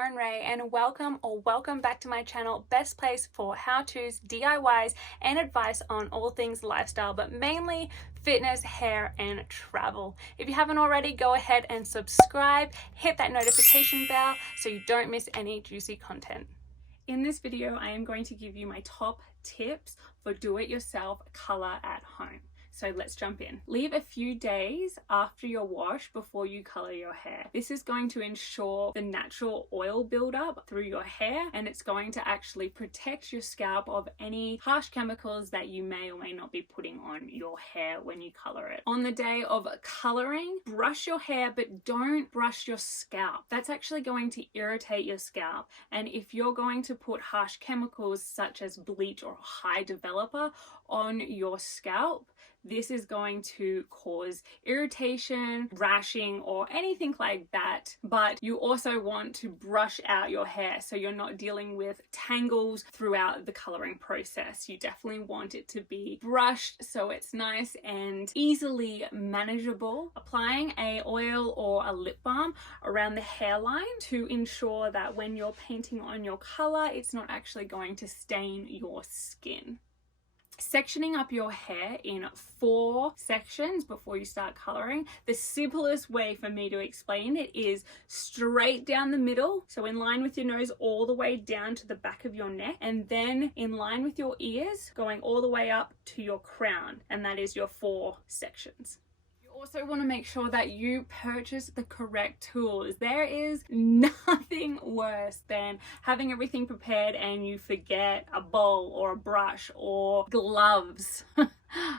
Lauren Ray, and welcome back to my channel, best place for how-tos, DIYs, and advice on all things lifestyle, but mainly fitness, hair, and travel. If you haven't already, go ahead and subscribe, hit that notification bell so you don't miss any juicy content. In this video, I am going to give you my top tips for do-it-yourself color at home. So let's jump in. Leave a few days after your wash before you color your hair. This is going to ensure the natural oil buildup through your hair, and it's going to actually protect your scalp of any harsh chemicals that you may or may not be putting on your hair when you color it. On the day of coloring, brush your hair, but don't brush your scalp. That's actually going to irritate your scalp. And if you're going to put harsh chemicals such as bleach or high developer on your scalp, this is going to cause irritation, rashing, or anything like that. But you also want to brush out your hair so you're not dealing with tangles throughout the coloring process. You definitely want it to be brushed so it's nice and easily manageable. Applying a oil or a lip balm around the hairline to ensure that when you're painting on your color, it's not actually going to stain your skin. Sectioning up your hair in 4 sections before you start coloring. The simplest way for me to explain it is straight down the middle, so in line with your nose all the way down to the back of your neck, and then in line with your ears going all the way up to your crown, and that is your 4 sections. Also want to make sure that you purchase the correct tools. There is nothing worse than having everything prepared and you forget a bowl or a brush or gloves.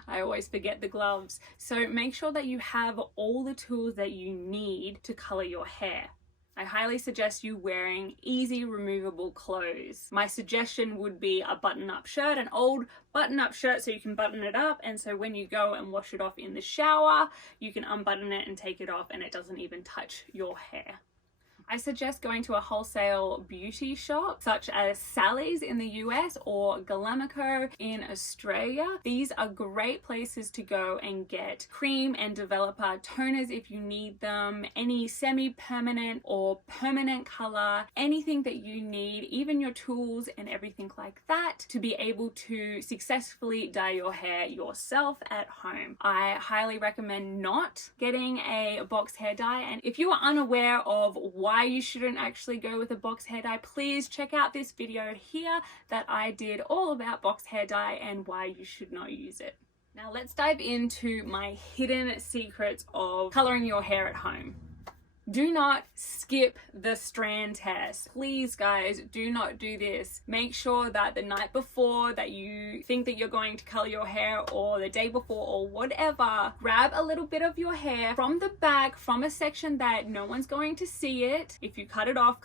I always forget the gloves. So make sure that you have all the tools that you need to color your hair. I highly suggest you wearing easy removable clothes. My suggestion would be a button-up shirt, an old button-up shirt so you can button it up, and so when you go and wash it off in the shower, you can unbutton it and take it off and it doesn't even touch your hair. I suggest going to a wholesale beauty shop such as Sally's in the US or 𝐷 in Australia. These are great places to go and get cream and developer toners if you need them, any semi-permanent or permanent color, anything that you need, even your tools and everything like that to be able to successfully dye your hair yourself at home. I highly recommend not getting a box hair dye, and if you are unaware of why you shouldn't actually go with a box hair dye, please check out this video here that I did all about box hair dye and why you should not use it. Now let's dive into my hidden secrets of coloring your hair at home. Do not skip the strand test. Please guys, do not do this. Make sure that the night before that you think that you're going to color your hair, or the day before or whatever, grab a little bit of your hair from the back, from a section that no one's going to see it. If you cut it off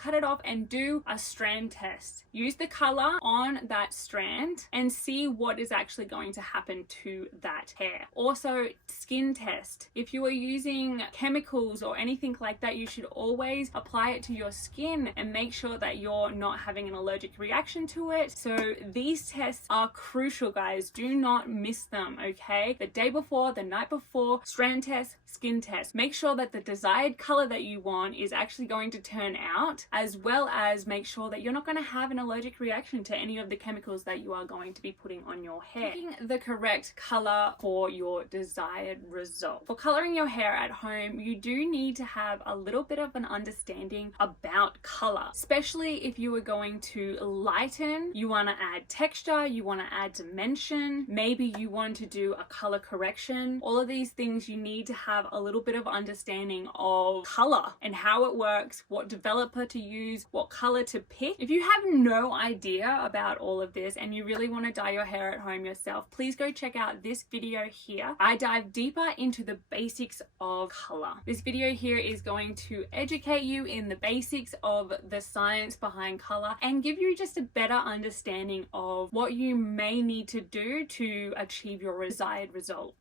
and do a strand test. Use the color on that strand and see what is actually going to happen to that hair. Also, skin test. If you are using chemicals or anything like that, you should always apply it to your skin and make sure that you're not having an allergic reaction to it. So these tests are crucial, guys. Do not miss them, okay? The day before, the night before, strand test, skin test. Make sure that the desired color that you want is actually going to turn out, as well as make sure that you're not going to have an allergic reaction to any of the chemicals that you are going to be putting on your hair. Picking the correct color for your desired result. For coloring your hair at home, you do need to have a little bit of an understanding about color, especially if you are going to lighten, you want to add texture, you want to add dimension, maybe you want to do a color correction. All of these things you need to have a little bit of understanding of color and how it works, what developer to use, what color to pick. If you have no idea about all of this and you really want to dye your hair at home yourself, please go check out this video here. I dive deeper into the basics of color. This video here is going to educate you in the basics of the science behind color and give you just a better understanding of what you may need to do to achieve your desired result.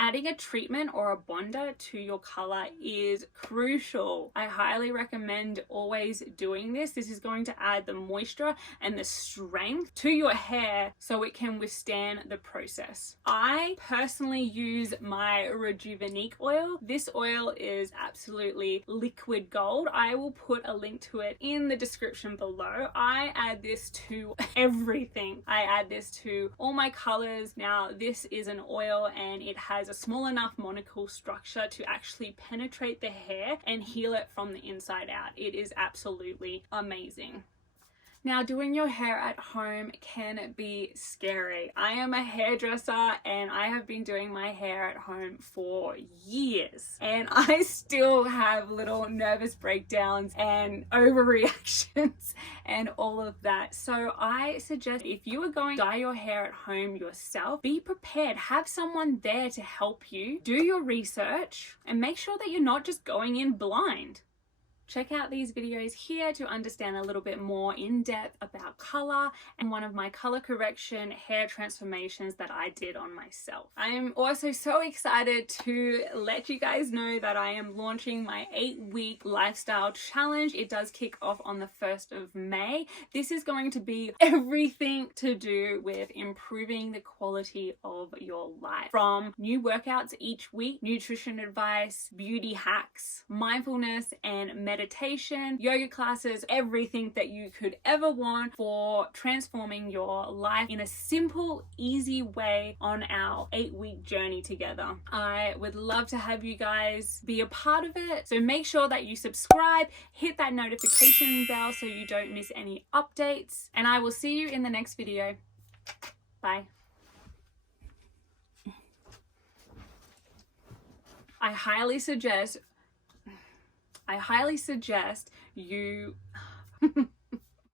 Adding a treatment or a bonder to your color is crucial. I highly recommend always doing this. This is going to add the moisture and the strength to your hair so it can withstand the process. I personally use my REJUVENIQE oil. This oil is absolutely liquid gold. I will put a link to it in the description below. I add this to everything. I add this to all my colors. Now, this is an oil and it has a small enough monocle structure to actually penetrate the hair and heal it from the inside out. It is absolutely amazing. Now, doing your hair at home can be scary. I am a hairdresser and I have been doing my hair at home for years, and I still have little nervous breakdowns and overreactions and all of that. So I suggest if you are going to dye your hair at home yourself, be prepared. Have someone there to help you. Do your research and make sure that you're not just going in blind. Check out these videos here to understand a little bit more in depth about color and one of my color correction hair transformations that I did on myself. I am also so excited to let you guys know that I am launching my 8-week lifestyle challenge. It does kick off on the 1st of May. This is going to be everything to do with improving the quality of your life. From new workouts each week, nutrition advice, beauty hacks, mindfulness and meditation, yoga classes, everything that you could ever want for transforming your life in a simple, easy way on our 8-week journey together. I would love to have you guys be a part of it. So make sure that you subscribe, hit that notification bell so you don't miss any updates, and I will see you in the next video. Bye. I highly suggest you